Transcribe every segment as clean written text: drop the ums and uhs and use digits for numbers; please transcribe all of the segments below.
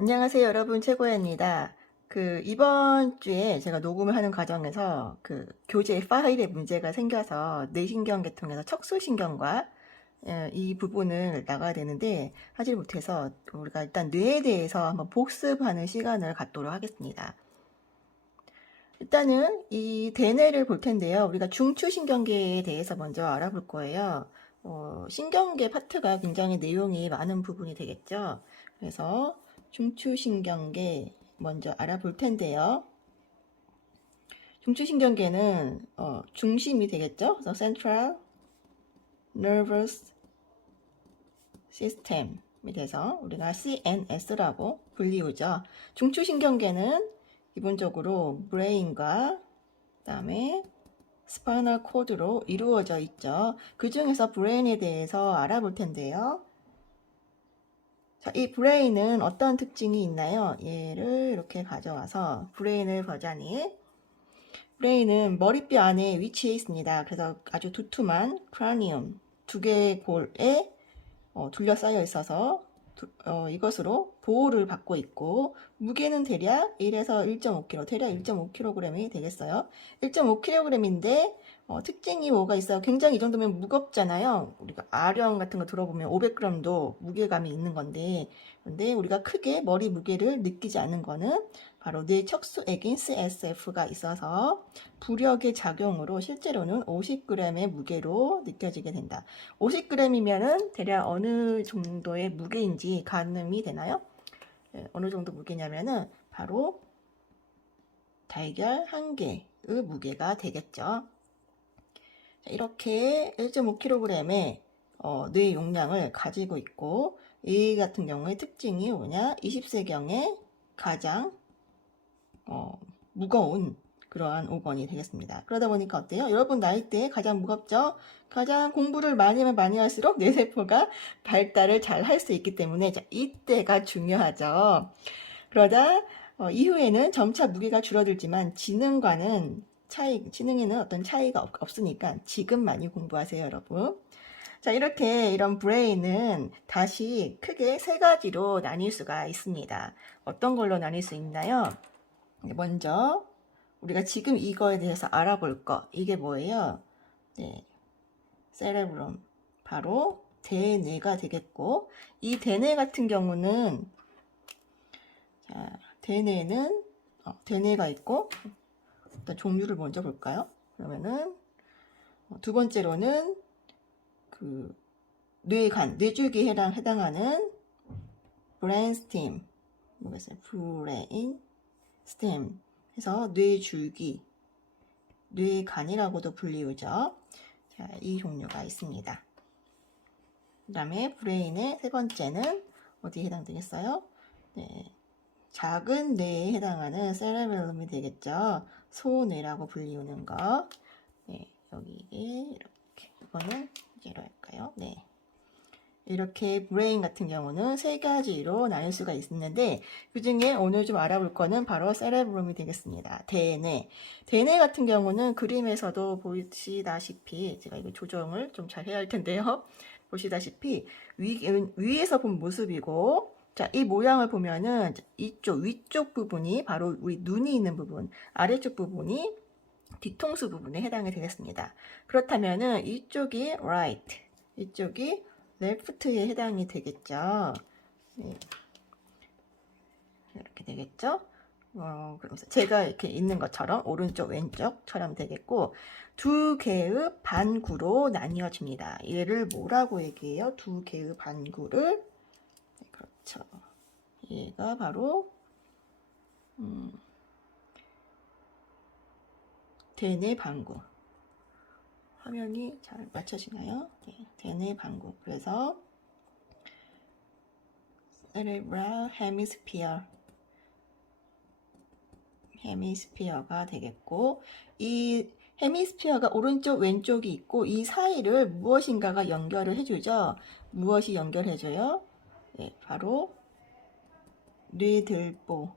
안녕하세요, 여러분. 최고야입니다. 이번 주에 제가 녹음을 하는 과정에서 교재 파일에 문제가 생겨서 뇌신경 계통에서 척수신경과 이 부분을 나가야 되는데 하지 못해서 우리가 일단 뇌에 대해서 한번 복습하는 시간을 갖도록 하겠습니다. 일단은 이 대뇌를 볼 텐데요. 우리가 중추신경계에 대해서 먼저 알아볼 거예요. 신경계 파트가 굉장히 내용이 많은 부분이 되겠죠. 그래서 중추신경계 먼저 알아볼 텐데요. 중추신경계는 중심이 되겠죠. 그래서 Central Nervous System이 돼서 우리가 CNS라고 불리우죠. 중추신경계는 기본적으로 브레인과 그다음에 스파이널 코드로 이루어져 있죠. 그 중에서 브레인에 대해서 알아볼 텐데요. 자, 이 브레인은 어떤 특징이 있나요? 얘를 이렇게 가져와서 브레인을 보자니 브레인은 머리뼈 안에 위치해 있습니다. 그래서 아주 두툼한 크라니움 두 개의 골에 둘러싸여 있어서 이것으로 보호를 받고 있고 무게는 대략 1에서 1.5kg, 대략 1.5kg이 되겠어요. 1.5kg인데 특징이 뭐가 있어요? 굉장히 이 정도면 무겁잖아요. 우리가 아령 같은 거 들어보면 500g도 무게감이 있는 건데 근데 우리가 크게 머리 무게를 느끼지 않는 거는 바로 뇌 척수액인 CSF가 있어서 부력의 작용으로 실제로는 50g의 무게로 느껴지게 된다. 50g이면은 대략 어느 정도의 무게인지 가늠이 되나요? 어느 정도 무게냐면은 바로 달걀 한 개의 무게가 되겠죠. 이렇게 1.5kg의 뇌 용량을 가지고 있고 이 같은 경우에 특징이 뭐냐? 20세경에 가장 무거운 그러한 5번이 되겠습니다. 그러다 보니까 어때요? 여러분 나이대에 가장 무겁죠? 가장 공부를 많이 하면 많이 할수록 뇌세포가 발달을 잘 할 수 있기 때문에 자, 이때가 중요하죠. 그러다 이후에는 점차 무게가 줄어들지만 지능에는 어떤 차이가 없으니까 지금 많이 공부하세요, 여러분. 자, 이렇게 이런 브레인은 다시 크게 세 가지로 나뉠 수가 있습니다. 어떤 걸로 나뉠 수 있나요? 먼저 우리가 지금 이거에 대해서 알아볼 거 이게 뭐예요? 네, 세레브럼 바로 대뇌가 되겠고 이 대뇌 같은 경우는 자, 대뇌는 대뇌가 있고 일단 종류를 먼저 볼까요? 그러면은 두 번째로는 그 뇌간 뇌줄기에 해당하는 브레인 스템 뭐겠어요? 브레인 스템 해서 뇌줄기 뇌간이라고도 불리우죠. 자, 이 종류가 있습니다. 그 다음에 브레인의 세 번째는 어디에 해당되겠어요? 네, 작은 뇌에 해당하는 세레벨럼이 되겠죠. 소뇌라고 불리우는 거. 네, 여기에 이렇게 이거는 이제로 할까요? 네. 이렇게 브레인 같은 경우는 세 가지로 나눌 수가 있는데 그 중에 오늘 좀 알아볼 거는 바로 세레브럼이 되겠습니다. 대뇌. 대뇌 같은 경우는 그림에서도 보시다시피 제가 이거 조정을 좀 잘 해야 할 텐데요. 보시다시피 위에서 본 모습이고 자, 이 모양을 보면은 이쪽 위쪽 부분이 바로 우리 눈이 있는 부분, 아래쪽 부분이 뒤통수 부분에 해당이 되겠습니다. 그렇다면은 이쪽이 right, 이쪽이 left에 해당이 되겠죠. 네. 이렇게 되겠죠. 그러면서 제가 이렇게 있는 것처럼 오른쪽 왼쪽처럼 되겠고 두 개의 반구로 나뉘어집니다. 얘를 뭐라고 얘기해요? 두 개의 반구를 네, 그렇죠. 얘가 바로 대뇌 반구. 화면이 잘 맞춰지나요? 네, 대뇌 반구. 그래서 cerebral 헤미스피어가 되겠고 이 헤미스피어가 오른쪽 왼쪽이 있고 이 사이를 무엇인가가 연결을 해주죠. 무엇이 연결해줘요? 네, 바로 뇌들보,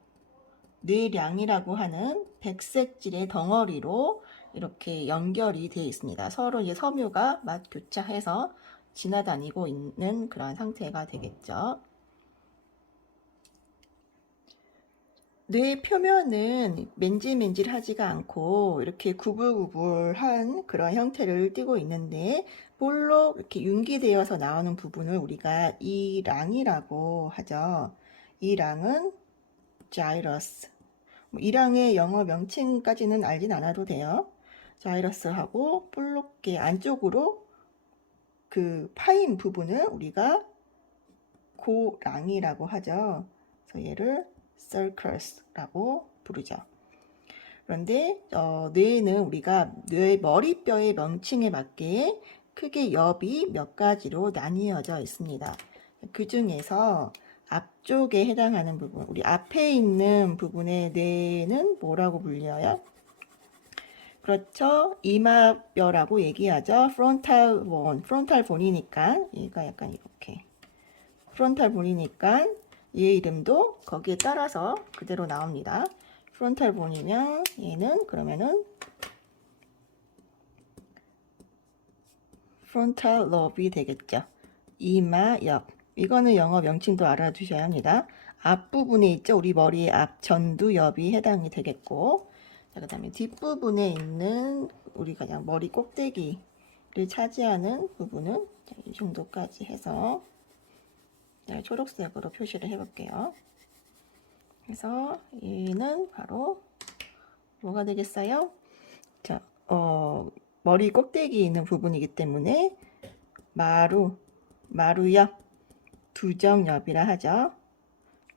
뇌량이라고 하는 백색질의 덩어리로 이렇게 연결이 되어 있습니다. 서로 이제 섬유가 맞교차해서 지나다니고 있는 그런 상태가 되겠죠. 뇌의 표면은 맨질맨질하지가 않고 이렇게 구불구불한 그런 형태를 띠고 있는데 볼록 이렇게 융기되어서 나오는 부분을 우리가 이랑이라고 하죠. 이랑은 자이러스. 이랑의 영어 명칭까지는 알진 않아도 돼요. 자이러스하고 볼록게 안쪽으로 그 파인 부분을 우리가 고랑이라고 하죠. 그래서 얘를 sulcus라고 부르죠. 그런데 뇌는 우리가 뇌 머리뼈의 명칭에 맞게 크게 옆이 몇 가지로 나뉘어져 있습니다. 그 중에서 앞쪽에 해당하는 부분, 우리 앞에 있는 부분의 뇌는 뭐라고 불려요? 그렇죠. 이마뼈라고 얘기하죠. 프론탈 본, 프론탈 본이니까 얘가 약간 이렇게 프론탈 본이니까 얘 이름도 거기에 따라서 그대로 나옵니다. 프론탈 본이면 얘는 그러면은 프론탈 로브이 되겠죠. 이마 옆. 이거는 영어 명칭도 알아두셔야 합니다. 앞부분에 있죠. 우리 머리의 앞 전두 옆이 해당이 되겠고, 그 다음에 뒷부분에 있는 우리 가장 머리 꼭대기를 차지하는 부분은 이 정도까지 해서 초록색으로 표시를 해볼게요. 그래서 얘는 바로 뭐가 되겠어요? 자, 머리 꼭대기에 있는 부분이기 때문에 마루옆, 두정엽이라 하죠.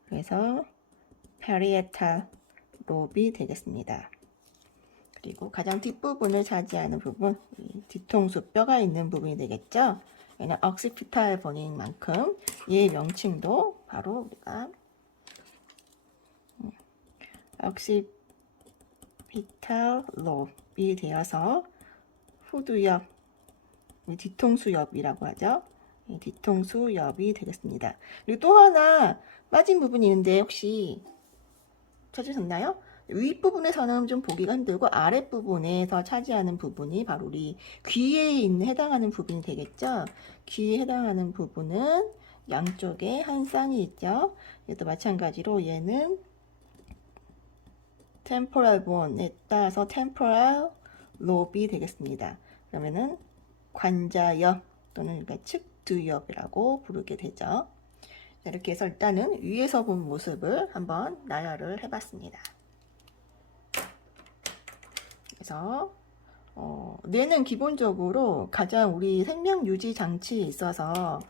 그래서 parietal lobe이 되겠습니다. 그리고 가장 뒷부분을 차지하는 부분, 뒤통수 뼈가 있는 부분이 되겠죠. 얘는 occipital bone인 만큼 얘의 명칭도 바로 우리가 occipital lobe이 되어서 후두엽, 뒤통수 옆이라고 하죠. 뒤통수 옆이 되겠습니다. 그리고 또 하나 빠진 부분이 있는데 혹시 찾으셨나요? 윗부분에서는 좀 보기가 힘들고 아랫부분에서 차지하는 부분이 바로 우리 귀에 있는 해당하는 부분이 되겠죠. 귀에 해당하는 부분은 양쪽에 한 쌍이 있죠. 얘도 마찬가지로 얘는 temporal bone에 따라서 temporal lobe이 되겠습니다. 그러면은 관자엽 또는 측두엽이라고 부르게 되죠. 자, 이렇게 해서 일단은 위에서 본 모습을 한번 나열을 해봤습니다. 그래서 뇌는 기본적으로 가장 우리 생명 유지 장치에 있어서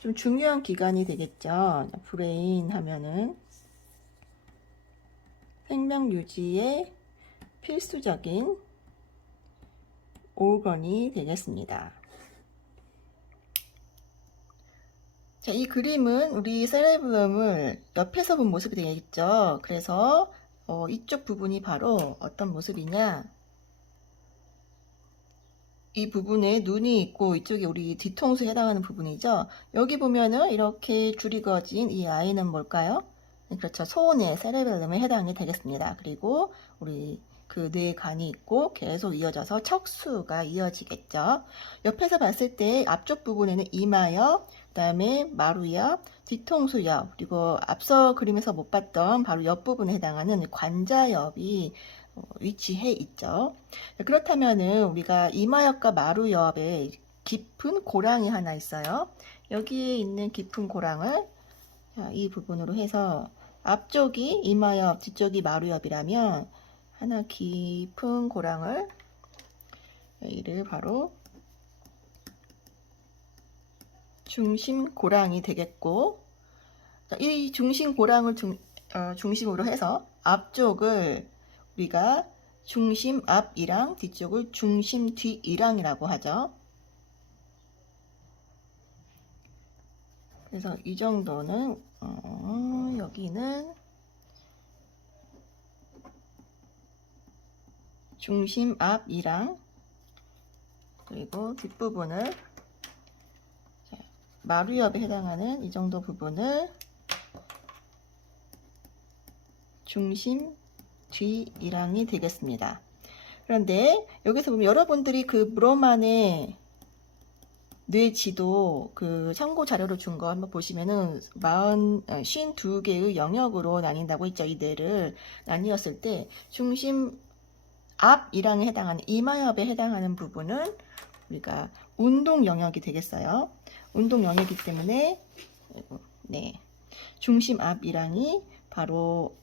좀 중요한 기관이 되겠죠. 브레인 하면은 생명 유지에 필수적인 오건이 되겠습니다. 자, 이 그림은 우리 세레브럼을 옆에서 본 모습이 되겠죠. 그래서 이쪽 부분이 바로 어떤 모습이냐? 이 부분에 눈이 있고 이쪽이 우리 뒤통수에 해당하는 부분이죠. 여기 보면은 이렇게 줄이 그어진 이 아이는 뭘까요? 그렇죠. 소원의 세레벨럼에 해당이 되겠습니다. 그리고 우리 그 뇌관이 있고 계속 이어져서 척수가 이어지겠죠. 옆에서 봤을 때 앞쪽 부분에는 이마옆, 그 다음에 마루옆, 뒤통수옆, 그리고 앞서 그림에서 못 봤던 바로 옆부분에 해당하는 관자엽이 위치해 있죠. 그렇다면은 우리가 이마엽과 마루엽에 깊은 고랑이 하나 있어요. 여기에 있는 깊은 고랑을 이 부분으로 해서 앞쪽이 이마엽, 뒤쪽이 마루엽이라면 하나 깊은 고랑을 이를 바로 중심 고랑이 되겠고, 이 중심 고랑을 중심으로 해서 앞쪽을 우리가 중심 앞이랑 뒤쪽을 중심 뒤이랑이라고 하죠. 그래서 이 정도는 여기는 중심 앞이랑 그리고 뒷부분을 마루엽에 해당하는 이 정도 부분을 중심 뒤이랑이 되겠습니다. 그런데 여기서 보면 여러분들이 그 브로만의 뇌 지도 그 참고 자료로 준 거 한번 보시면은 52개의 영역으로 나뉜다고 했죠. 이 뇌를 나뉘었을 때 중심 앞 이랑에 해당하는 이마엽에 해당하는 부분은 우리가 운동 영역이 되겠어요. 운동 영역이기 때문에 네. 중심 앞 이랑이 바로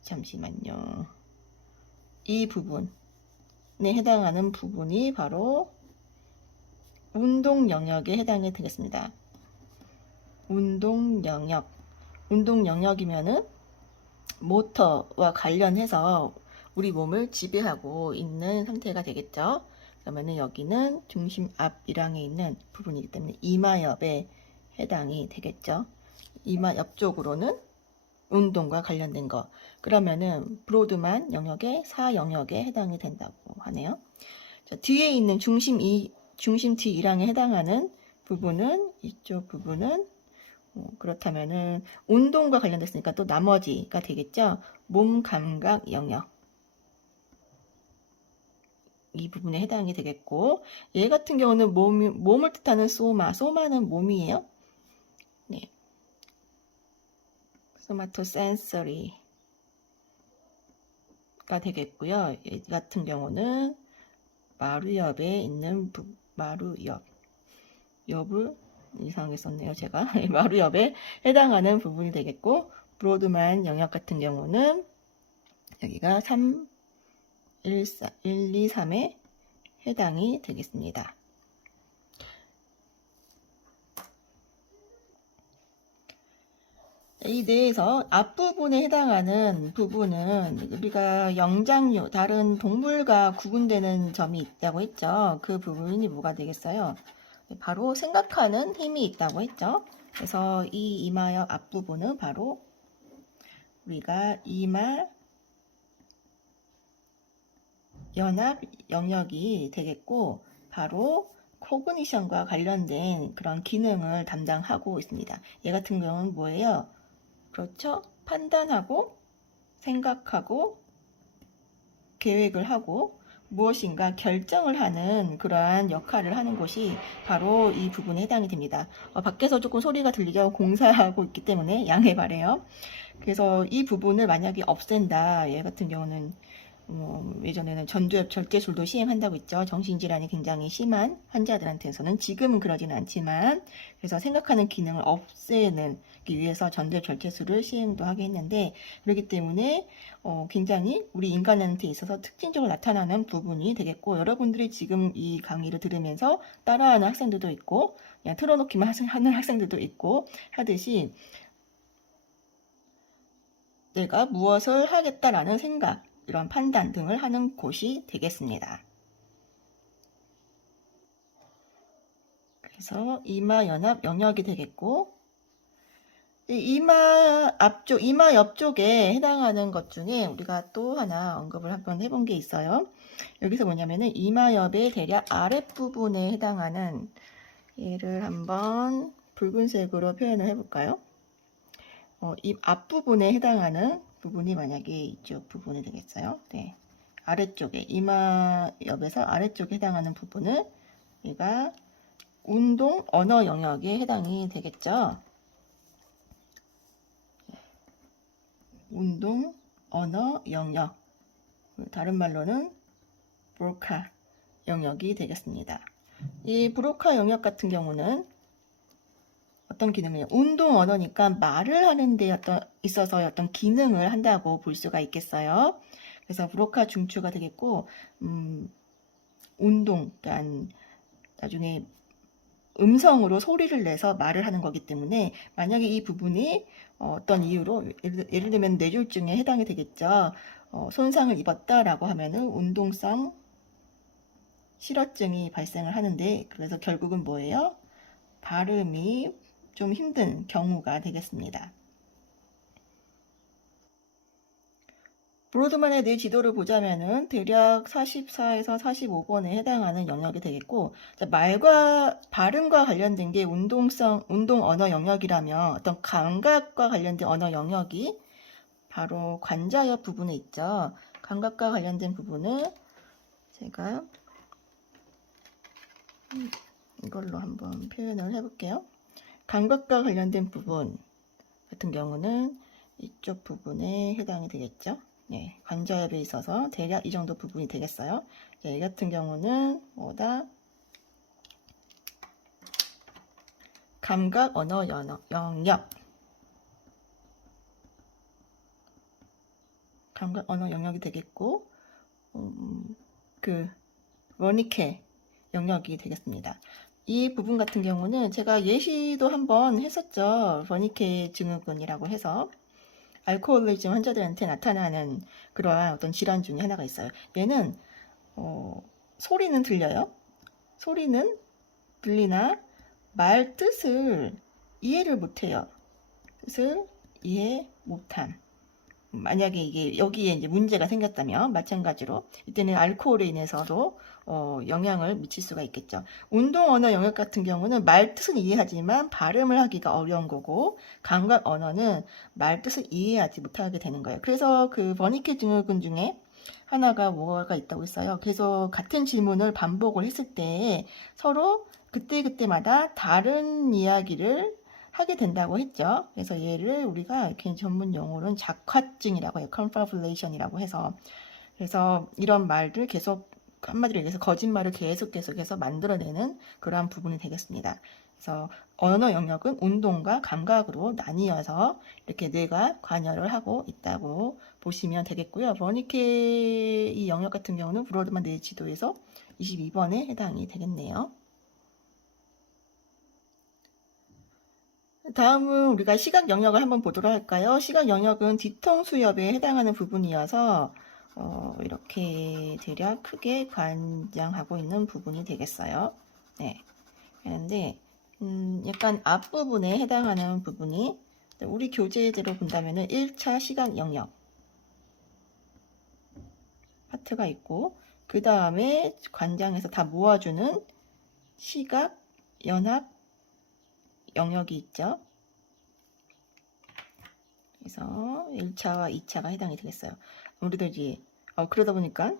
잠시만요. 이 부분에 해당하는 부분이 바로 운동 영역에 해당이 되겠습니다. 운동 영역. 운동 영역이면은 모터와 관련해서 우리 몸을 지배하고 있는 상태가 되겠죠. 그러면은 여기는 중심 앞 이랑에 있는 부분이기 때문에 이마엽에 해당이 되겠죠. 이마 옆쪽으로는 운동과 관련된 거. 그러면은 브로드만 영역의 4영역에 해당이 된다고 하네요. 자, 뒤에 있는 중심 T2랑에 해당하는 부분은 이쪽 부분은 그렇다면은 운동과 관련됐으니까 또 나머지가 되겠죠. 몸 감각 영역. 이 부분에 해당이 되겠고, 얘 같은 경우는 몸을 뜻하는 소마는 몸이에요. 네. 소마토센서리가 되겠고요. 얘 같은 경우는 마루엽에 있는 마루엽을 이상하게 썼네요, 제가. 마루엽에 해당하는 부분이 되겠고, 브로드만 영역 같은 경우는 여기가 1, 2, 3에 해당이 되겠습니다. 이 뇌에서 앞부분에 해당하는 부분은 우리가 영장류, 다른 동물과 구분되는 점이 있다고 했죠. 그 부분이 뭐가 되겠어요? 바로 생각하는 힘이 있다고 했죠. 그래서 이 이마엽 앞부분은 바로 우리가 이마 연합 영역이 되겠고, 바로 코그니션과 관련된 그런 기능을 담당하고 있습니다. 얘 같은 경우는 뭐예요? 그렇죠? 판단하고 생각하고 계획을 하고 무엇인가 결정을 하는 그러한 역할을 하는 것이 바로 이 부분에 해당이 됩니다. 밖에서 조금 소리가 들리죠? 공사하고 있기 때문에 양해 바래요. 그래서 이 부분을 만약에 없앤다. 얘 같은 경우는 예전에는 전두엽 절제술도 시행한다고 했죠. 정신질환이 굉장히 심한 환자들한테서는. 지금은 그러지는 않지만, 그래서 생각하는 기능을 없애기 위해서 전두엽 절제술을 시행도 하게 했는데, 그렇기 때문에 굉장히 우리 인간한테 있어서 특징적으로 나타나는 부분이 되겠고, 여러분들이 지금 이 강의를 들으면서 따라하는 학생들도 있고, 그냥 틀어놓기만 하는 학생들도 있고 하듯이, 내가 무엇을 하겠다라는 생각, 이런 판단 등을 하는 곳이 되겠습니다. 그래서 이마 연합 영역이 되겠고, 이마 앞쪽, 이마 옆쪽에 해당하는 것 중에 우리가 또 하나 언급을 한번 해본 게 있어요. 여기서 뭐냐면은 이마엽의 대략 아랫부분에 해당하는, 얘를 한번 붉은색으로 표현을 해볼까요? 이 앞부분에 해당하는 부분이 만약에 이쪽 부분이 되겠어요. 네. 아래쪽에, 이마엽에서 아래쪽에 해당하는 부분은 얘가 운동 언어 영역에 해당이 되겠죠. 운동 언어 영역. 다른 말로는 브로카 영역이 되겠습니다. 이 브로카 영역 같은 경우는 어떤 기능이에요? 운동 언어니까 말을 하는 데 있어서 어떤 기능을 한다고 볼 수가 있겠어요. 그래서 브로카 중추가 되겠고, 운동, 그러니까 나중에 음성으로 소리를 내서 말을 하는 거기 때문에, 만약에 이 부분이 어떤 이유로, 예를 들면 뇌졸중에 해당이 되겠죠. 손상을 입었다라고 하면은 운동성 실어증이 발생을 하는데, 그래서 결국은 뭐예요? 발음이 좀 힘든 경우가 되겠습니다. 브로드만의 뇌 지도를 보자면은 대략 44에서 45번에 해당하는 영역이 되겠고, 말과 발음과 관련된 게 운동 언어 영역이라면 어떤 감각과 관련된 언어 영역이 바로 관자엽 부분에 있죠. 감각과 관련된 부분은 제가 이걸로 한번 표현을 해볼게요. 감각과 관련된 부분 같은 경우는 이쪽 부분에 해당이 되겠죠. 네, 관자엽에 있어서 대략 이 정도 부분이 되겠어요. 이 같은 경우는 뭐다? 감각 언어 영역. 감각 언어 영역이 되겠고, 그 워니케 영역이 되겠습니다. 이 부분 같은 경우는 제가 예시도 한번 했었죠. 워니케 증후군이라고 해서 알코올리즘 환자들한테 나타나는 그러한 어떤 질환 중에 하나가 있어요. 얘는 소리는 들려요. 소리는 들리나 말 뜻을 이해를 못해요. 뜻을 이해 못함. 만약에 이게 여기에 이제 문제가 생겼다면 마찬가지로 이때는 알코올에 인해서도 영향을 미칠 수가 있겠죠. 운동 언어 영역 같은 경우는 말 뜻은 이해하지만 발음을 하기가 어려운 거고, 감각 언어는 말 뜻을 이해하지 못하게 되는 거예요. 그래서 그 버니케 증후군 중에 하나가 뭐가 있다고 했어요. 그래서 같은 질문을 반복을 했을 때 서로 그때그때마다 다른 이야기를 하게 된다고 했죠. 그래서 얘를 우리가 이렇게 전문 용어로는 작화증이라고 해요. confabulation이라고 해서. 그래서 이런 말들 계속 한마디로 얘기해서 거짓말을 계속해서 만들어내는 그러한 부분이 되겠습니다. 그래서 언어 영역은 운동과 감각으로 나뉘어서 이렇게 뇌가 관여를 하고 있다고 보시면 되겠고요. 버니케 이 영역 같은 경우는 브로드만 뇌 지도에서 22번에 해당이 되겠네요. 다음은 우리가 시각 영역을 한번 보도록 할까요? 시각 영역은 뒤통수엽에 해당하는 부분이어서 이렇게 대략 크게 관장하고 있는 부분이 되겠어요. 네. 그런데 약간 앞부분에 해당하는 부분이 우리 교재대로 본다면은 1차 시각 영역 파트가 있고, 그 다음에 관장에서 다 모아주는 시각 연합 영역이 있죠. 그래서 1차와 2차가 해당이 되겠어요. 아무래도 이제 그러다 보니까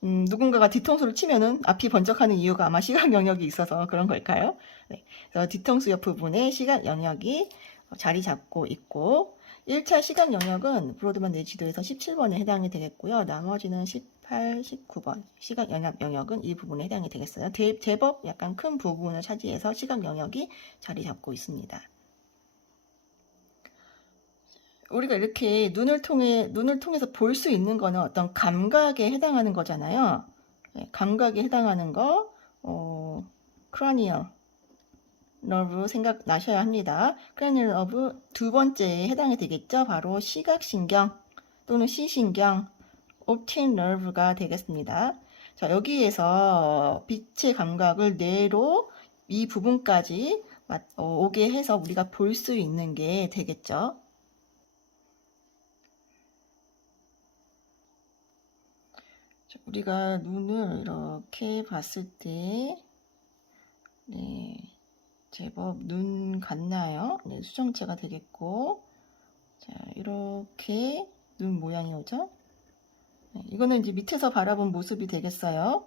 누군가가 뒤통수를 치면은 앞이 번쩍하는 이유가 아마 시각 영역이 있어서 그런 걸까요? 네. 그래서 뒤통수 옆 부분에 시각 영역이 자리 잡고 있고, 1차 시각 영역은 브로드만 뇌 지도에서 17번에 해당이 되겠고요. 나머지는 18, 19번 시각 연합 영역은 이 부분에 해당이 되겠어요. 제법 약간 큰 부분을 차지해서 시각 영역이 자리 잡고 있습니다. 우리가 이렇게 눈을 통해서 볼 수 있는 거는 어떤 감각에 해당하는 거잖아요. 네, 감각에 해당하는 거, 크라니얼 너브 생각나셔야 합니다. 크라니얼 너브 두 번째에 해당이 되겠죠. 바로 시각신경 또는 시신경, 옵틱 너브가 되겠습니다. 자, 여기에서 빛의 감각을 뇌로 이 부분까지 오게 해서 우리가 볼 수 있는 게 되겠죠. 우리가 눈을 이렇게 봤을 때, 네, 제법 눈 같나요? 네, 수정체가 되겠고, 자, 이렇게 눈 모양이 오죠? 네, 이거는 이제 밑에서 바라본 모습이 되겠어요.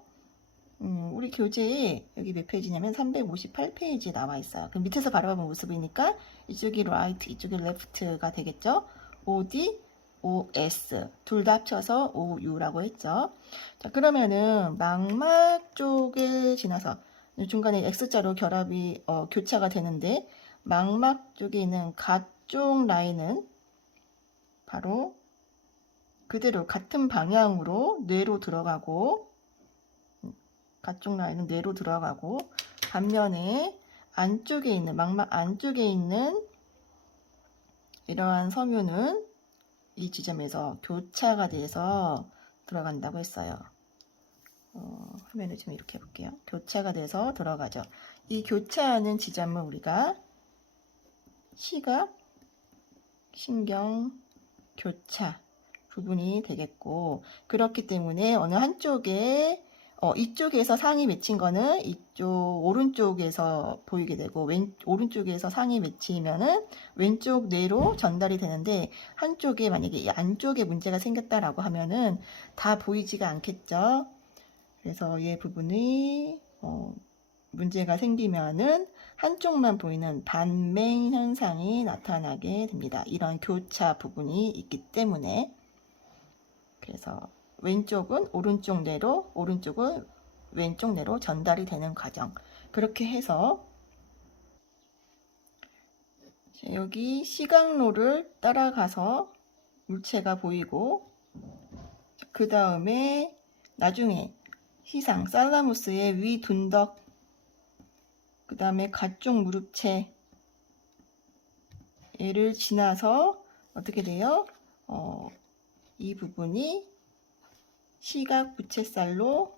우리 교재에 여기 몇 페이지냐면 358페이지에 나와 있어요. 그럼 밑에서 바라본 모습이니까 이쪽이 right, 이쪽이 left가 되겠죠? OD, OS 둘 다 합쳐서 OU라고 했죠. 자, 그러면은 망막 쪽을 지나서 중간에 X자로 결합이 교차가 되는데, 망막 쪽에 있는 가쪽 라인은 바로 그대로 같은 방향으로 뇌로 들어가고, 가쪽 라인은 뇌로 들어가고, 반면에 안쪽에 있는 망막 안쪽에 있는 이러한 섬유는 이 지점에서 교차가 돼서 들어간다고 했어요. 화면을 좀 이렇게 해볼게요. 교차가 돼서 들어가죠. 이 교차하는 지점은 우리가 시각, 신경, 교차 부분이 되겠고, 그렇기 때문에 어느 한쪽에 이쪽에서 상이 맺힌 거는 이쪽 오른쪽에서 보이게 되고, 오른쪽에서 상이 맺히면은 왼쪽 뇌로 전달이 되는데, 한쪽에 만약에 이 안쪽에 문제가 생겼다라고 하면은 다 보이지가 않겠죠. 그래서 이 부분이 문제가 생기면은 한쪽만 보이는 반맹 현상이 나타나게 됩니다. 이런 교차 부분이 있기 때문에. 그래서 왼쪽은 오른쪽 뇌로, 오른쪽은 왼쪽 뇌로 전달이 되는 과정. 그렇게 해서 여기 시각로를 따라가서 물체가 보이고, 그 다음에 나중에 시상, 살라무스의 위 둔덕, 그 다음에 가쪽 무릎체, 얘를 지나서 어떻게 돼요? 이 부분이 시각 부채살로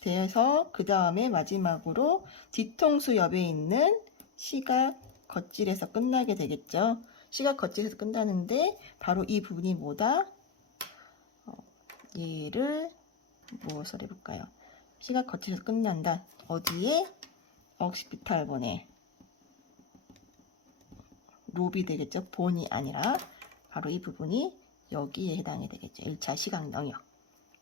되어서 그 다음에 마지막으로 뒤통수 옆에 있는 시각 겉질에서 끝나게 되겠죠. 시각 겉질에서 끝나는데 바로 이 부분이 뭐다? 얘를 무엇을 해볼까요? 시각 겉질에서 끝난다. 어디에? 억시피탈본에 롭이 되겠죠. 본이 아니라 바로 이 부분이 여기에 해당이 되겠죠. 1차 시각 영역.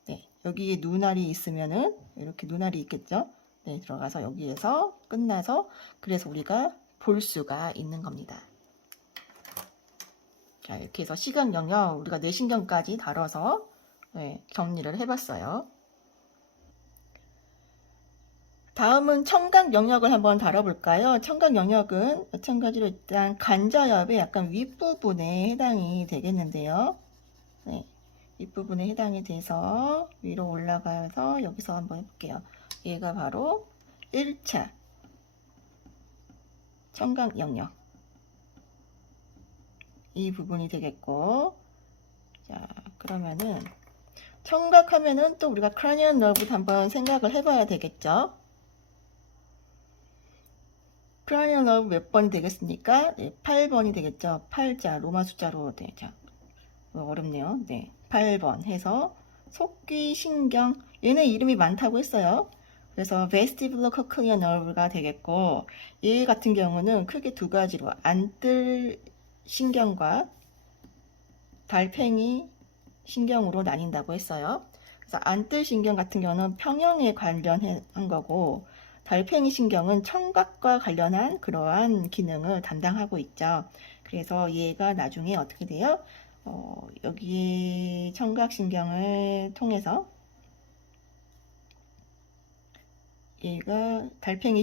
네, 여기에 눈알이 있으면은 이렇게 눈알이 있겠죠. 네, 들어가서 여기에서 끝나서 그래서 우리가 볼 수가 있는 겁니다. 자, 이렇게 해서 시각 영역 우리가 뇌신경까지 다뤄서 정리를 해봤어요. 다음은 청각 영역을 한번 다뤄볼까요? 청각 영역은 마찬가지로 일단 관자엽의 약간 윗부분에 해당이 되겠는데요. 네, 윗부분에 해당이 돼서 위로 올라가서 여기서 한번 해볼게요. 얘가 바로 1차 청각 영역. 이 부분이 되겠고, 자, 그러면은 청각하면은 또 우리가 크라니언 너브도 한번 생각을 해봐야 되겠죠. 크라니언 너브 몇 번이 되겠습니까? 네, 8번이 되겠죠. 8자 로마 숫자로 되죠. 어렵네요. 네, 8번 해서 속귀 신경, 얘는 이름이 많다고 했어요. 그래서 vestibular cochlear nerve가 되겠고, 얘 같은 경우는 크게 두 가지로 안뜰 신경과 달팽이 신경으로 나뉜다고 했어요. 그래서 안뜰 신경 같은 경우는 평형에 관련한 거고, 달팽이 신경은 청각과 관련한 그러한 기능을 담당하고 있죠. 그래서 얘가 나중에 어떻게 돼요? 여기 청각신경을 통해서 얘가 달팽이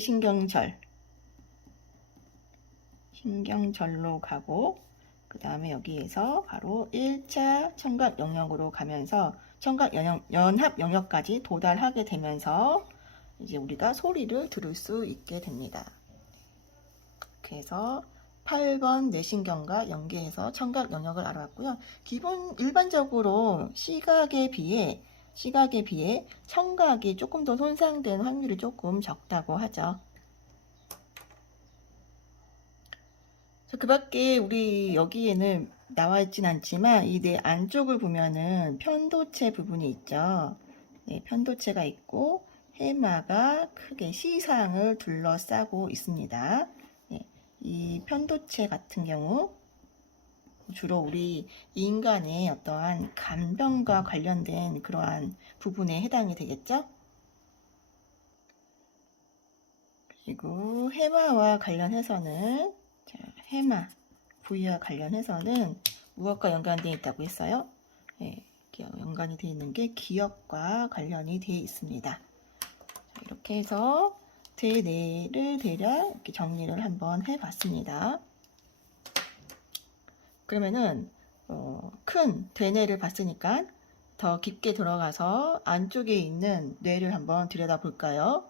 신경절로 가고, 그 다음에 여기에서 바로 1차 청각 영역으로 가면서 청각 연합 영역까지 도달하게 되면서 이제 우리가 소리를 들을 수 있게 됩니다. 그래서 8번 뇌신경과 연계해서 청각 영역을 알아봤고요. 일반적으로 시각에 비해 청각이 조금 더 손상된 확률이 조금 적다고 하죠. 그 밖에 우리 여기에는 나와 있진 않지만 이 뇌 안쪽을 보면은 편도체 부분이 있죠. 네, 편도체가 있고 해마가 크게 시상을 둘러싸고 있습니다. 네, 이 편도체 같은 경우 주로 우리 인간의 어떠한 간병과 관련된 그러한 부분에 해당이 되겠죠. 그리고 해마와 관련해서는 해마 부위와 관련해서는 무엇과 연관되어 있다고 했어요? 네, 연관이 되어 있는 게 기억과 관련이 되어 있습니다. 이렇게 해서 대뇌를 대략 이렇게 정리를 한번 해봤습니다. 그러면은 큰 대뇌를 봤으니까 더 깊게 들어가서 안쪽에 있는 뇌를 한번 들여다볼까요?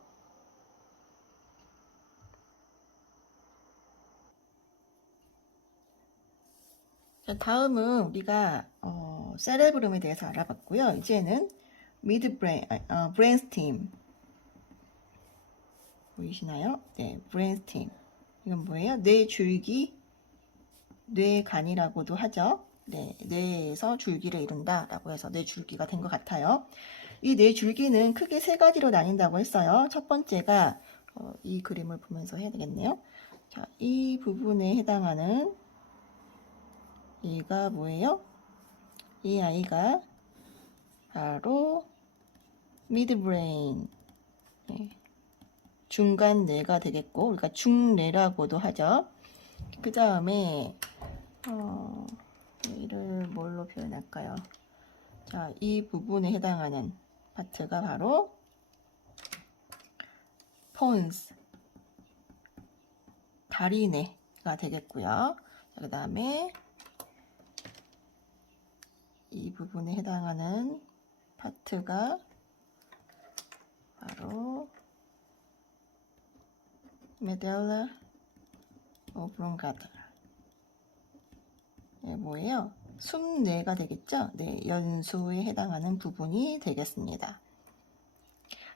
자, 다음은 우리가 세레브름에 대해서 알아봤고요. 이제는 브레인스팀 보이시나요? 네, 브레인스팀. 이건 뭐예요? 뇌줄기, 뇌간이라고도 하죠. 네, 뇌에서 줄기를 이룬다라고 해서 뇌줄기가 된 것 같아요. 이 뇌줄기는 크게 세 가지로 나뉜다고 했어요. 첫 번째가 이 그림을 보면서 해야 되겠네요. 자, 이 부분에 해당하는 얘가 뭐예요? 이 아이가 바로 미드브레인 중간 뇌가 되겠고, 우리가 중뇌라고도 하죠. 그 다음에 이를 뭘로 표현할까요? 자, 이 부분에 해당하는 파트가 바로 pons, 다리뇌가 되겠고요. 그 다음에 이 부분에 해당하는 파트가 바로 medulla oblongata. 뭐예요? 숨뇌가 되겠죠? 네, 연수에 해당하는 부분이 되겠습니다.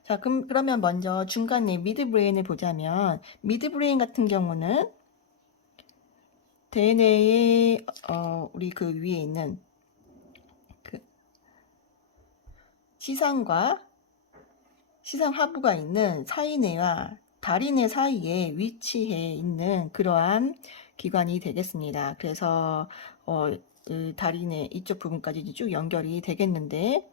자, 그러면 먼저 중간뇌 미드브레인을 보자면, 미드브레인 같은 경우는 대뇌의 우리 그 위에 있는 그 시상과 시상 하부가 있는 사이뇌와 다리뇌 사이에 위치해 있는 그러한 기관이 되겠습니다. 그래서 그 다리뇌 이쪽 부분까지 쭉 연결이 되겠는데,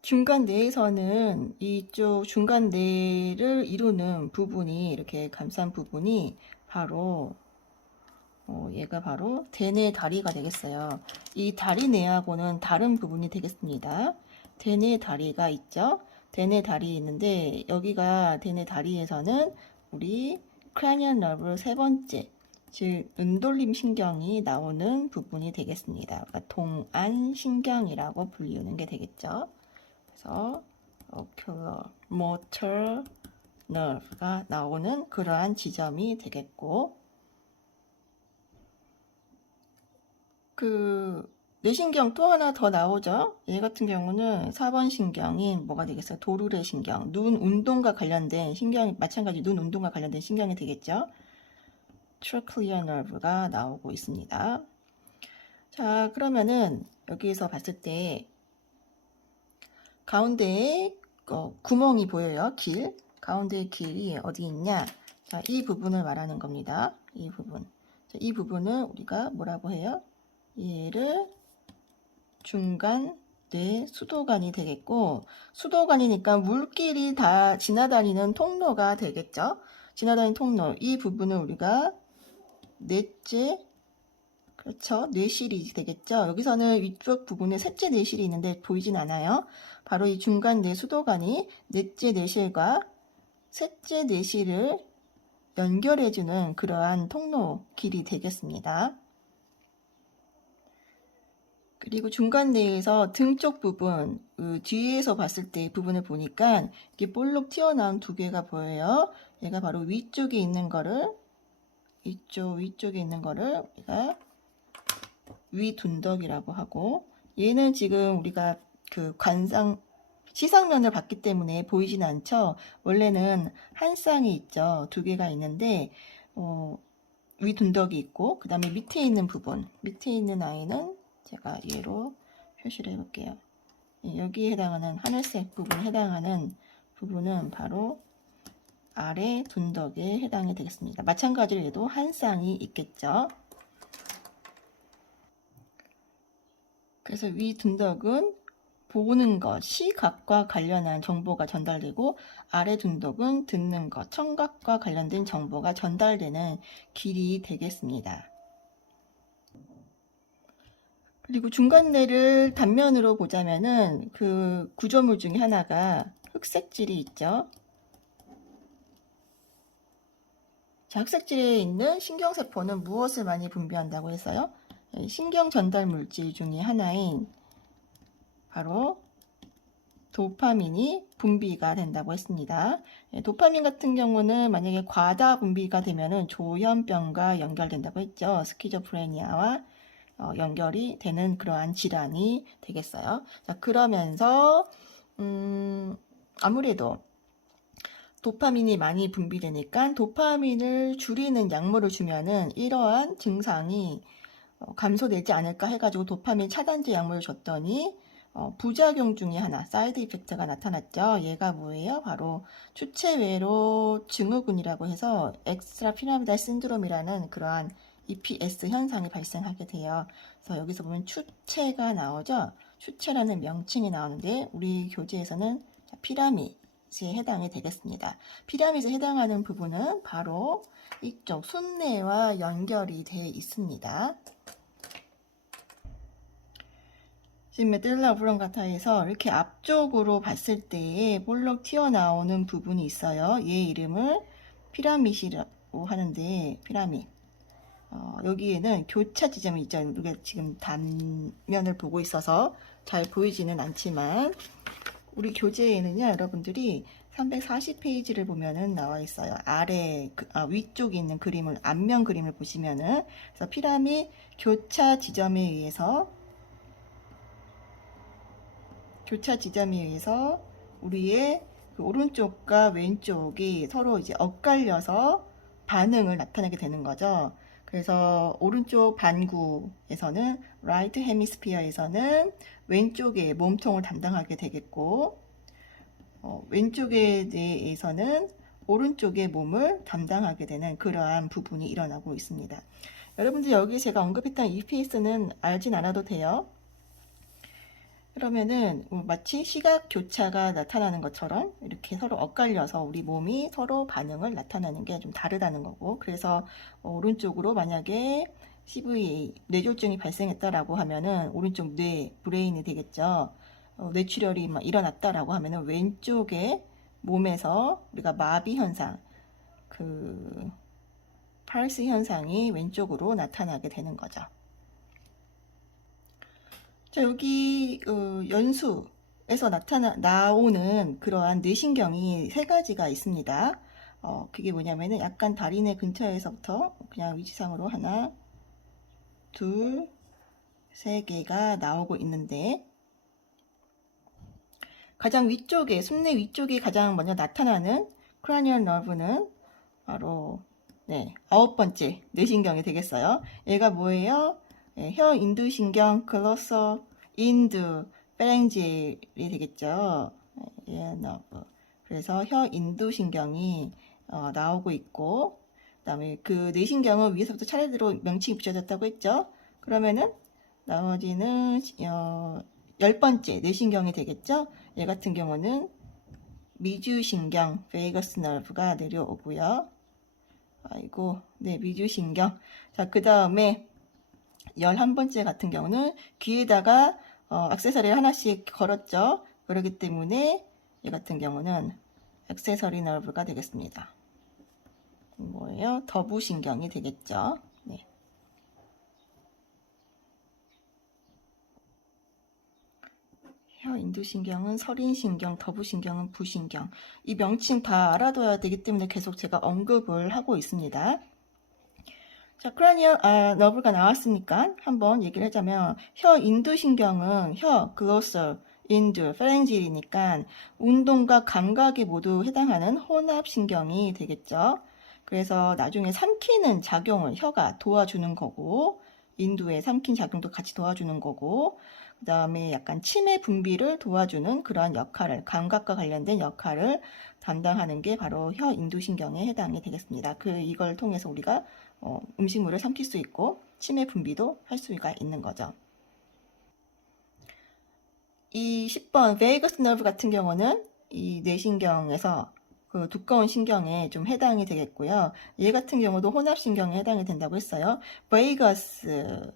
중간뇌에서는 이쪽 중간뇌를 이루는 부분이, 이렇게 감싼 부분이 바로 얘가 바로 대뇌 다리가 되겠어요. 이 다리뇌하고는 다른 부분이 되겠습니다. 대뇌 다리가 있죠. 대뇌 다리 있는데, 여기가 대뇌 다리에서는 우리 크라니얼 너브 세 번째, 즉 은돌림 신경이 나오는 부분이 되겠습니다. 그러니까 동안 신경이라고 불리우는 게 되겠죠. 그래서 ocular motor nerve가 나오는 그러한 지점이 되겠고, 그 뇌신경 또 하나 더 나오죠. 얘 같은 경우는 4번 신경인 뭐가 되겠어요? 도르래 신경, 눈 운동과 관련된 신경이, 마찬가지 눈 운동과 관련된 신경이 되겠죠. trochlear nerve가 나오고 있습니다. 자, 그러면은 여기에서 봤을 때 가운데에 구멍이 보여요. 길. 가운데의 길이 어디 있냐? 자, 이 부분을 말하는 겁니다. 이 부분. 자, 이 부분을 우리가 뭐라고 해요? 얘를 중간 뇌 수도관이 되겠고, 수도관이니까 물길이 다 지나다니는 통로가 되겠죠. 지나다니는 통로. 이 부분을 우리가 넷째, 그렇죠, 뇌실이 되겠죠. 여기서는 위쪽 부분에 셋째 뇌실이 있는데 보이진 않아요. 바로 이 중간 뇌 수도관이 넷째 뇌실과 셋째 뇌실을 연결해주는 그러한 통로 길이 되겠습니다. 그리고 중간 뇌에서 등 쪽 부분, 뒤에서 봤을 때 부분을 보니까 이게 볼록 튀어나온 두 개가 보여요. 얘가 바로 위쪽에 있는 거를, 위쪽에 있는 거를 우리가 위둔덕이라고 하고, 얘는 지금 우리가 그 시상면을 봤기 때문에 보이진 않죠. 원래는 한 쌍이 있죠. 두 개가 있는데 위둔덕이 있고, 그 다음에 밑에 있는 부분, 밑에 있는 아이는 제가 얘로 표시를 해볼게요. 여기에 해당하는 하늘색 부분에 해당하는 부분은 바로 아래 둔덕에 해당이 되겠습니다. 마찬가지로 얘도 한 쌍이 있겠죠. 그래서 위 둔덕은 보는 것, 시각과 관련한 정보가 전달되고, 아래 둔덕은 듣는 것, 청각과 관련된 정보가 전달되는 길이 되겠습니다. 그리고 중간뇌를 단면으로 보자면은 그 구조물 중에 하나가 흑색질이 있죠. 자, 흑색질에 있는 신경세포는 무엇을 많이 분비한다고 했어요? 신경 전달 물질 중에 하나인 바로 도파민이 분비가 된다고 했습니다. 도파민 같은 경우는 만약에 과다 분비가 되면은 조현병과 연결된다고 했죠. 스키조프레니아와 연결이 되는 그러한 질환이 되겠어요. 자, 그러면서 아무래도 도파민이 많이 분비되니까 도파민을 줄이는 약물을 주면은 이러한 증상이 감소되지 않을까 해가지고 도파민 차단제 약물을 줬더니 부작용 중에 하나, 사이드 이펙트가 나타났죠. 얘가 뭐예요? 바로 추체외로 증후군이라고 해서 엑스트라 피라미달 신드롬이라는 그러한 EPS 현상이 발생하게 돼요. 그래서 여기서 보면 추체가 나오죠. 수체라는 명칭이 나오는데 우리 교재에서는 피라밋에 해당이 되겠습니다. 피라밋에 해당하는 부분은 바로 이쪽 순례와 연결이 되어 있습니다. 지금 메들라 오블롱가타에서 이렇게 앞쪽으로 봤을 때에 볼록 튀어나오는 부분이 있어요. 얘 이름을 피라밋이라고 하는데 피라밋. 여기에는 교차 지점이 있죠. 우리가 지금 단면을 보고 있어서 잘 보이지는 않지만 우리 교재에는요, 여러분들이 340페이지를 보면은 나와 있어요. 아래 위쪽에 있는 그림을 앞면 그림을 보시면은 그래서 피라밋 교차 지점에 의해서 우리의 그 오른쪽과 왼쪽이 서로 이제 엇갈려서 반응을 나타내게 되는 거죠. 그래서 오른쪽 반구에서는 right hemisphere에서는 왼쪽의 몸통을 담당하게 되겠고 왼쪽에 대해서는 오른쪽의 몸을 담당하게 되는 그러한 부분이 일어나고 있습니다. 여러분들 여기 제가 언급했던 EPS는 알진 않아도 돼요. 그러면은 마치 시각 교차가 나타나는 것처럼 이렇게 서로 엇갈려서 우리 몸이 서로 반응을 나타내는 게 좀 다르다는 거고, 그래서 오른쪽으로 만약에 CVA 뇌졸중이 발생했다라고 하면은 오른쪽 뇌 브레인이 되겠죠. 뇌출혈이 막 일어났다라고 하면은 왼쪽에 몸에서 우리가 마비 현상, 그 팔스 현상이 왼쪽으로 나타나게 되는 거죠. 자, 여기 연수에서 나오는 그러한 뇌신경이 세 가지가 있습니다. 그게 뭐냐면은 약간 다리내 근처에서부터 그냥 위치상으로 하나, 둘, 세 개가 나오고 있는데 가장 위쪽에, 숨내 위쪽에 가장 먼저 나타나는 크라니얼 너브는 바로 9번째 뇌신경이 되겠어요. 얘가 뭐예요? 혀 인두신경 글로서 인두 페랭지엘이 되겠죠. 너브. 그래서 혀 인두신경이 나오고 있고, 그다음에 그 뇌신경은 위에서부터 차례대로 명칭이 붙여졌다고 했죠. 그러면은 나머지는 10번째 뇌신경이 되겠죠. 얘 같은 경우는 미주신경 베이거스 너브가 내려오고요. 미주신경. 자, 그 다음에 11번째 같은 경우는 귀에다가 액세서리를 하나씩 걸었죠. 그렇기 때문에 얘 같은 경우는 액세서리 너브가 되겠습니다. 뭐예요? 더부신경이 되겠죠. 네. 혀 인두신경은 설인신경, 더부신경은 부신경. 이 명칭 다 알아둬야 되기 때문에 계속 제가 언급을 하고 있습니다. 자, 크라니얼 너브가 나왔으니까 한번 얘기를 하자면 혀 인두신경은 혀, 글로설, 인두, 페랭질이니까 운동과 감각에 모두 해당하는 혼합신경이 되겠죠. 그래서 나중에 삼키는 작용을 혀가 도와주는 거고 인두의 삼킨 작용도 같이 도와주는 거고 그 다음에 약간 치매 분비를 도와주는 그러한 역할을, 감각과 관련된 역할을 담당하는 게 바로 혀 인두신경에 해당이 되겠습니다. 이걸 통해서 우리가 음식물을 삼킬 수 있고 치매 분비도 할 수가 있는 거죠. 이 10번 베이거스 너브 같은 경우는 이 뇌신경에서 그 두꺼운 신경에 좀 해당이 되겠고요. 얘 같은 경우도 혼합신경에 해당이 된다고 했어요. 베이거스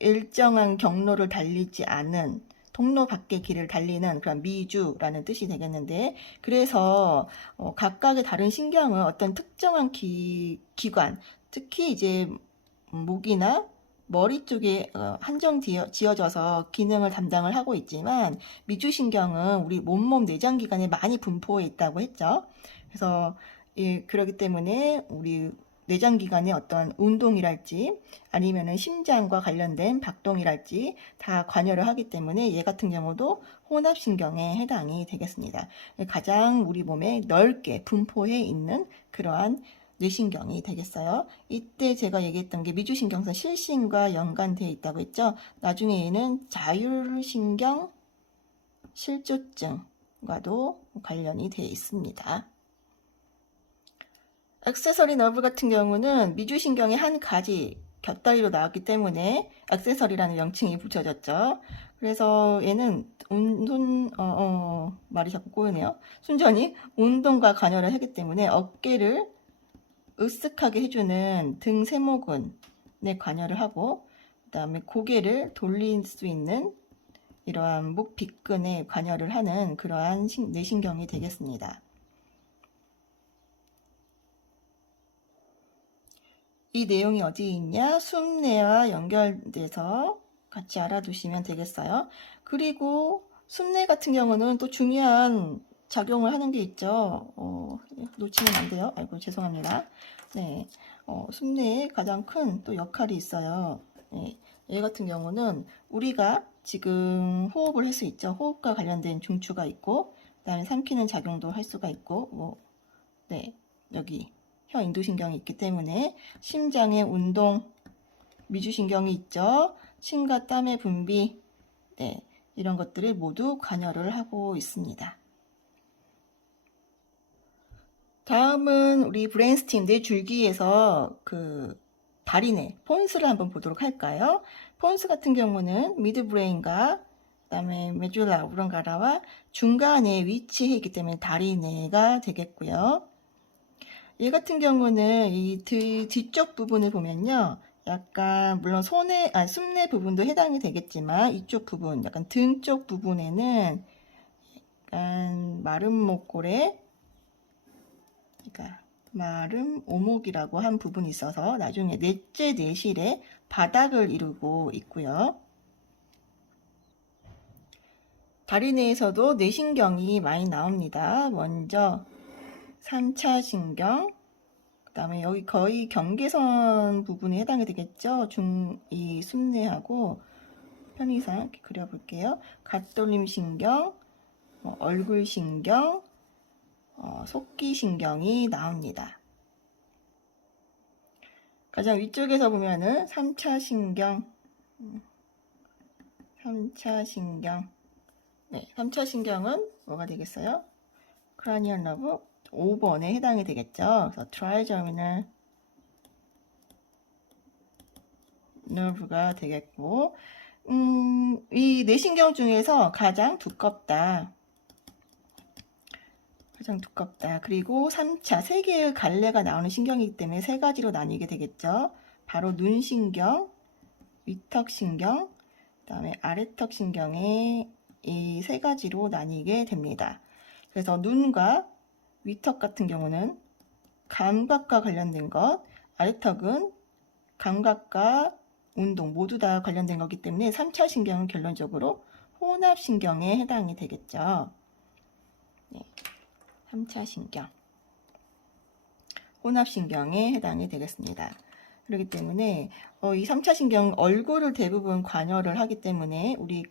일정한 경로를 달리지 않은 통로 밖의 길을 달리는 그런 미주라는 뜻이 되겠는데, 그래서 각각의 다른 신경은 어떤 특정한 기관, 특히 이제 목이나 머리 쪽에 한정 지어져서 기능을 담당을 하고 있지만 미주신경은 우리 몸 내장기관에 많이 분포해 있다고 했죠. 그래서 그렇기 때문에 우리 내장기관의 어떤 운동이랄지 아니면은 심장과 관련된 박동이랄지 다 관여를 하기 때문에 얘 같은 경우도 혼합신경에 해당이 되겠습니다. 가장 우리 몸에 넓게 분포해 있는 그러한 뇌신경이 되겠어요. 이때 제가 얘기했던 게 미주신경선 실신과 연관되어 있다고 했죠. 나중에 얘는 자율신경 실조증과도 관련이 되어 있습니다. 액세서리 너브 같은 경우는 미주신경의 한 가지 곁다리로 나왔기 때문에 액세서리라는 명칭이 붙여졌죠. 그래서 얘는 말이 자꾸 꼬이네요. 순전히 운동과 관여를 하기 때문에 어깨를 으쓱하게 해주는 등 세모근에 관여를 하고, 그 다음에 고개를 돌릴 수 있는 이러한 목 빗근에 관여를 하는 그러한 뇌신경이 되겠습니다. 이 내용이 어디 있냐? 숨뇌와 연결돼서 같이 알아두시면 되겠어요. 그리고 숨뇌 같은 경우는 또 중요한 작용을 하는 게 있죠. 놓치면 안 돼요. 아이고, 죄송합니다. 네, 숨뇌에 가장 큰 또 역할이 있어요. 네, 얘 같은 경우는 우리가 지금 호흡을 할 수 있죠. 호흡과 관련된 중추가 있고, 그 다음에 삼키는 작용도 할 수가 있고, 네, 여기 혀 인두신경이 있기 때문에 심장의 운동, 미주신경이 있죠. 침과 땀의 분비, 네, 이런 것들을 모두 관여를 하고 있습니다. 다음은 우리 브레인스팀 뇌줄기에서 그 다리뇌, 폰스를 한번 보도록 할까요? 폰스 같은 경우는 미드브레인과 그 다음에 메듈라 오블ongata와 중간에 위치해 있기 때문에 다리뇌가 되겠고요. 얘 같은 경우는 이 뒤쪽 부분을 보면요. 약간 물론 숨내 부분도 해당이 되겠지만 이쪽 부분, 약간 등 쪽 부분에는 약간 마름 목골에, 그러니까 마름 오목이라고 한 부분이 있어서 나중에 넷째 뇌실의 바닥을 이루고 있고요. 다리 내에서도 뇌신경이 많이 나옵니다. 먼저 3차 신경, 그 다음에 여기 거의 경계선 부분에 해당이 되겠죠. 이 숨뇌하고 편의상 이렇게 그려볼게요. 갓돌림 신경, 얼굴 신경, 속기 신경이 나옵니다. 가장 위쪽에서 보면은 3차 신경, 3차 신경. 네, 3차 신경은 뭐가 되겠어요? 크라니얼 너브 5번에 해당이 되겠죠. 그래서 트라이저미널 너브가 되겠고, 이 뇌신경 중에서 가장 두껍다. 가장 두껍다. 그리고 3차, 3개의 갈래가 나오는 신경이기 때문에 3가지로 나뉘게 되겠죠. 바로 눈신경, 위턱신경, 그 다음에 아래턱신경의 이 3가지로 나뉘게 됩니다. 그래서 눈과 위턱 같은 경우는 감각과 관련된 것, 아래턱은 감각과 운동 모두 다 관련된 거기 때문에 3차 신경은 결론적으로 혼합신경에 해당이 되겠죠. 네, 3차 신경, 혼합신경에 해당이 되겠습니다. 그렇기 때문에 이 3차 신경 얼굴을 대부분 관여를 하기 때문에 우리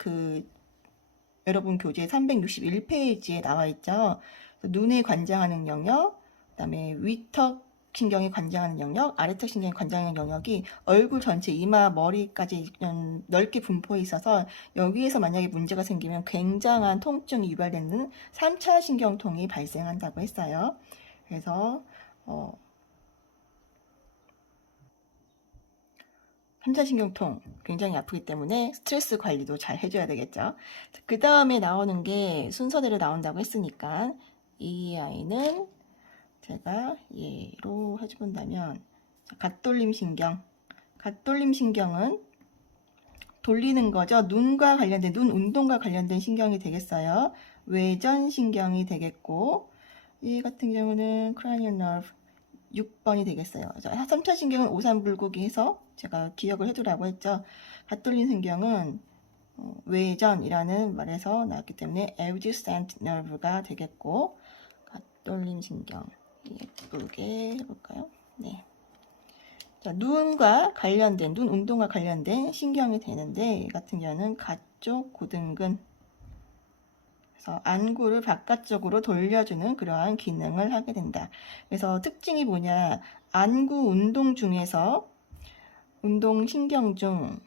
여러분 교재 361페이지에 나와 있죠. 눈에 관장하는 영역, 그 다음에 위턱 신경이 관장하는 영역, 아래턱 신경이 관장하는 영역이 얼굴 전체, 이마, 머리까지 넓게 분포해 있어서 여기에서 만약에 문제가 생기면 굉장한 통증이 유발되는 3차 신경통이 발생한다고 했어요. 그래서 3차 신경통 굉장히 아프기 때문에 스트레스 관리도 잘 해줘야 되겠죠. 그 다음에 나오는 게 순서대로 나온다고 했으니까 이 아이는 제가 얘로 해준다면 갓돌림 신경, 갓돌림 신경은 돌리는 거죠. 눈과 관련된, 눈 운동과 관련된 신경이 되겠어요. 외전 신경이 되겠고, 이 같은 경우는 cranial nerve 6번이 되겠어요. 3차 신경은 오산불고기 해서 제가 기억을 해두라고 했죠. 갓돌림 신경은 외전이라는 말에서 나왔기 때문에 adjacent nerve가 되겠고, 갓돌림 신경 예쁘게 해볼까요? 네. 자, 눈과 관련된, 눈 운동과 관련된 신경이 되는데, 이 같은 경우는 가쪽 고등근, 그래서 안구를 바깥쪽으로 돌려주는 그러한 기능을 하게 된다. 그래서 특징이 뭐냐, 안구 운동 중에서 운동 신경 중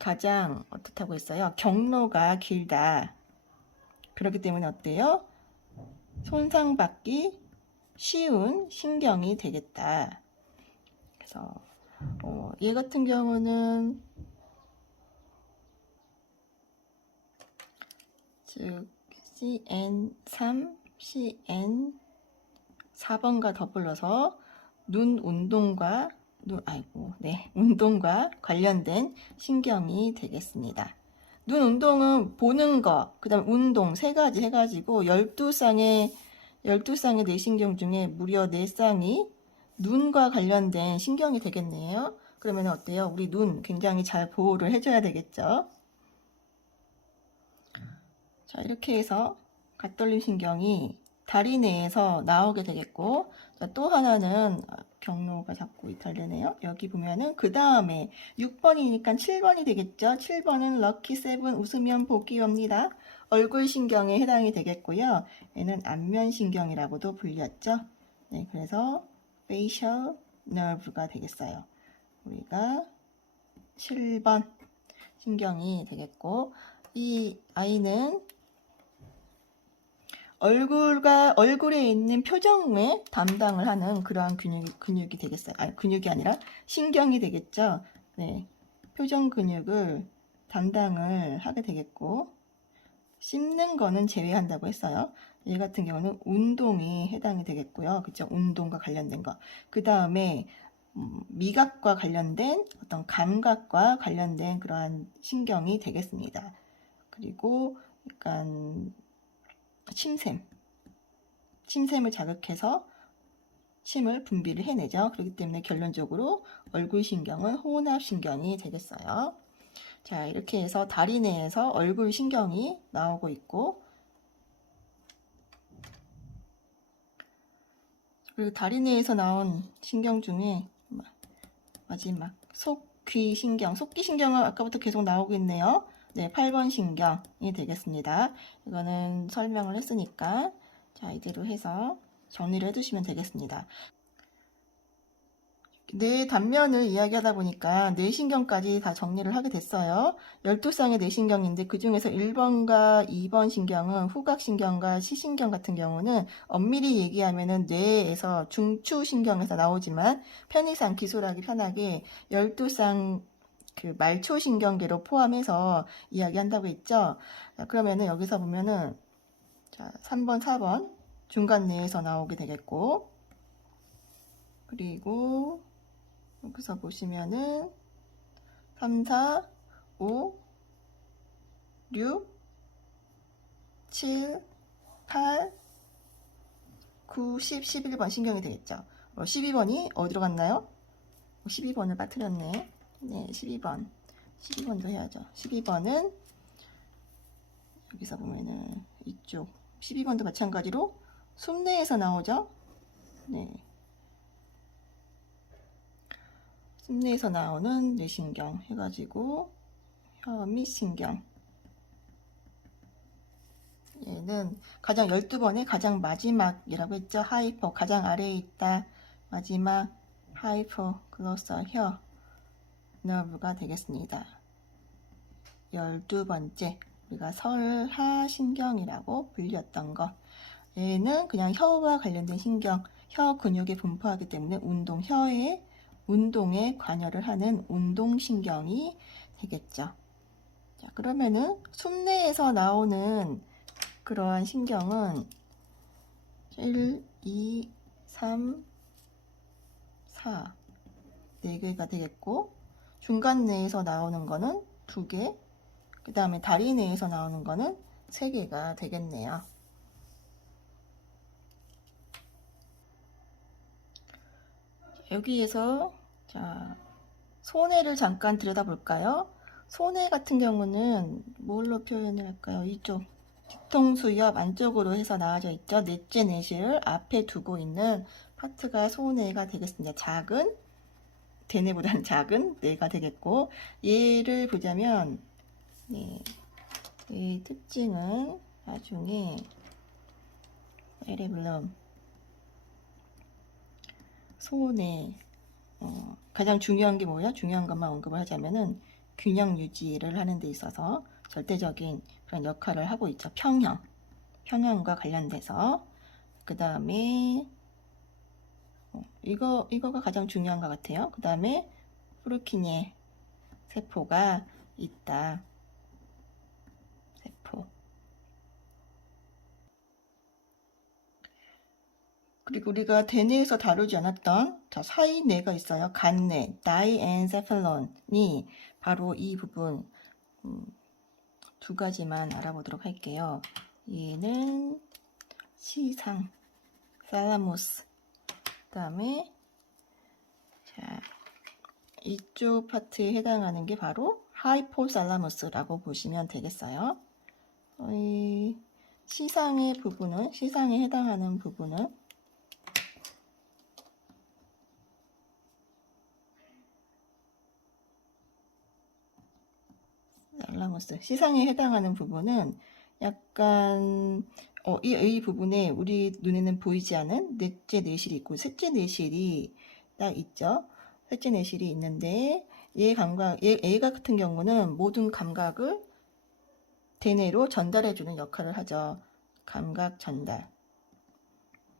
가장 어떻다고 했어요? 경로가 길다. 그렇기 때문에 어때요? 손상받기 쉬운 신경이 되겠다. 그래서 얘 같은 경우는 즉 CN3, CN4번과 더불어서 눈 운동과 운동과 관련된 신경이 되겠습니다. 눈 운동은 보는 거, 그 다음 운동 세 가지 해가지고 12쌍의 뇌신경 중에 무려 4쌍이 눈과 관련된 신경이 되겠네요. 그러면 어때요? 우리 눈 굉장히 잘 보호를 해줘야 되겠죠? 자, 이렇게 해서 갓떨림 신경이 다리 내에서 나오게 되겠고, 자, 또 하나는 경로가 자꾸 이탈되네요. 여기 보면은 그 다음에 6번이니까 7번이 되겠죠. 7번은 럭키 세븐 웃으면 복이 옵니다. 얼굴 신경에 해당이 되겠고요. 얘는 안면 신경이라고도 불렸죠. 네, 그래서 facial nerve가 되겠어요. 우리가 7번 신경이 되겠고, 이 아이는 얼굴에 있는 표정에 담당을 하는 그러한 근육이 되겠어요. 근육이 아니라 신경이 되겠죠. 네. 표정 근육을 담당을 하게 되겠고, 씹는 거는 제외한다고 했어요. 얘 같은 경우는 운동이 해당이 되겠고요. 그쵸? 운동과 관련된 거. 그 다음에 미각과 관련된 어떤 감각과 관련된 그러한 신경이 되겠습니다. 그리고 약간 침샘을 자극해서 침을 분비를 해내죠. 그렇기 때문에 결론적으로 얼굴신경은 혼합신경이 되겠어요. 자, 이렇게 해서 다리 내에서 얼굴신경이 나오고 있고, 그리고 다리 내에서 나온 신경 중에 마지막 속귀신경, 속귀신경은 아까부터 계속 나오고 있네요. 네, 8번 신경이 되겠습니다. 이거는 설명을 했으니까 자, 이대로 해서 정리를 해두시면 되겠습니다. 뇌 단면을 이야기하다 보니까 뇌신경까지 다 정리를 하게 됐어요. 12쌍의 뇌신경인데 그 중에서 1번과 2번 신경은 후각신경과 시신경 같은 경우는 엄밀히 얘기하면은 뇌에서 중추신경에서 나오지만 편의상 기술하기 편하게 12쌍 그 말초신경계로 포함해서 이야기한다고 했죠. 자, 그러면은 여기서 보면은 자, 3번, 4번 중간 뇌에서 나오게 되겠고, 그리고 여기서 보시면은 3, 4, 5, 6, 7, 8, 9, 10, 11번 신경이 되겠죠. 12번이 어디로 갔나요? 12번을 빠뜨렸네. 네, 12번. 12번도 해야죠. 12번은 여기서 보면은 이쪽 12번도 마찬가지로 숨내에서 나오죠. 네. 숨내에서 나오는 뇌신경 해가지고 혀밑신경, 얘는 가장 12번의 가장 마지막이라고 했죠. 하이퍼 가장 아래에 있다. 마지막 하이퍼 글로서 혀 너브가 되겠습니다. 12번째 우리가 설하신경이라고 불렸던 것, 얘는 그냥 혀와 관련된 신경, 혀 근육에 분포하기 때문에 운동에 관여를 하는 운동신경이 되겠죠. 자, 그러면은 숨내에서 나오는 그러한 신경은 1, 2, 3, 4, 4개가 되겠고, 중간 뇌에서 나오는 거는 2개, 그 다음에 다리 내에서 나오는 거는 3개가 되겠네요. 여기에서 자, 손해를 잠깐 들여다볼까요? 손해 같은 경우는 뭘로 표현을 할까요? 이쪽 뒤통수 옆 안쪽으로 해서 나와져 있죠. 넷째 내실 앞에 두고 있는 파트가 손해가 되겠습니다. 작은 대뇌보다는 작은 뇌가 되겠고, 얘를 보자면 네, 이 특징은 나중에 에레블럼 손해 가장 중요한 게 뭐야? 중요한 것만 언급을 하자면은 균형 유지를 하는 데 있어서 절대적인 그런 역할을 하고 있죠. 평형과 관련돼서. 그 다음에 이거가 가장 중요한 것 같아요. 그 다음에 프루키니에 세포가 있다. 세포. 그리고 우리가 대뇌에서 다루지 않았던 사이뇌가 있어요. 간뇌, 다이엔세팔론이 바로 이 부분 두 가지만 알아보도록 할게요. 얘는 시상, 살라무스. 그다음에 자, 이쪽 파트에 해당하는 게 바로 하이포살라무스라고 보시면 되겠어요. 시상의 부분은, 시상에 해당하는 부분은 살라무스, 시상에 해당하는 부분은 약간 이 부분에 우리 눈에는 보이지 않은 넷째 뇌실이 있고 셋째 뇌실이 딱 있죠. 셋째 뇌실이 있는데 얘 같은 경우는 모든 감각을 대뇌로 전달해주는 역할을 하죠. 감각 전달.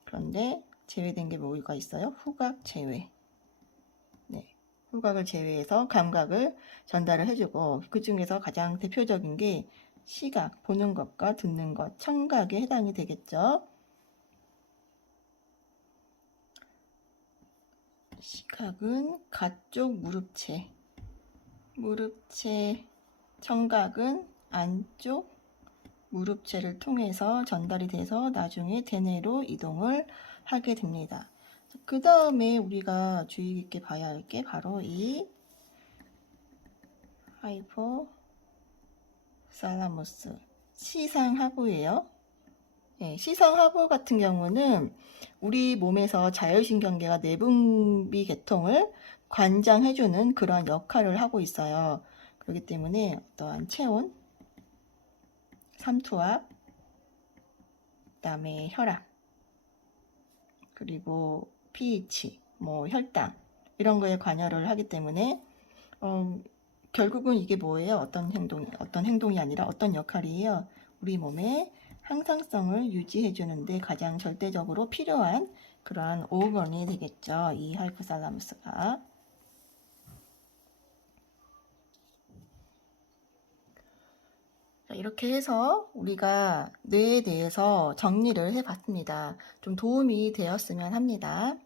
그런데 제외된 게 뭐가 있어요? 후각 제외. 네, 후각을 제외해서 감각을 전달을 해주고 그 중에서 가장 대표적인 게 시각, 보는 것과 듣는 것, 청각에 해당이 되겠죠. 시각은 가쪽 무릎체, 청각은 안쪽 무릎체를 통해서 전달이 돼서 나중에 대뇌로 이동을 하게 됩니다. 그 다음에 우리가 주의 깊게 봐야 할 게 바로 이 하이포살라무스 시상하부예요. 네, 시상하부 같은 경우는 우리 몸에서 자율신경계가 내분비 계통을 관장해주는 그런 역할을 하고 있어요. 그렇기 때문에 어떠한 체온, 삼투압, 그다음에 혈압, 그리고 pH, 혈당 이런 거에 관여를 하기 때문에 결국은 이게 뭐예요? 어떤 행동이 아니라 어떤 역할이에요? 우리 몸의 항상성을 유지해 주는데 가장 절대적으로 필요한 그러한 오건이 되겠죠. 이 하이포살라무스가. 이렇게 해서 우리가 뇌에 대해서 정리를 해봤습니다. 좀 도움이 되었으면 합니다.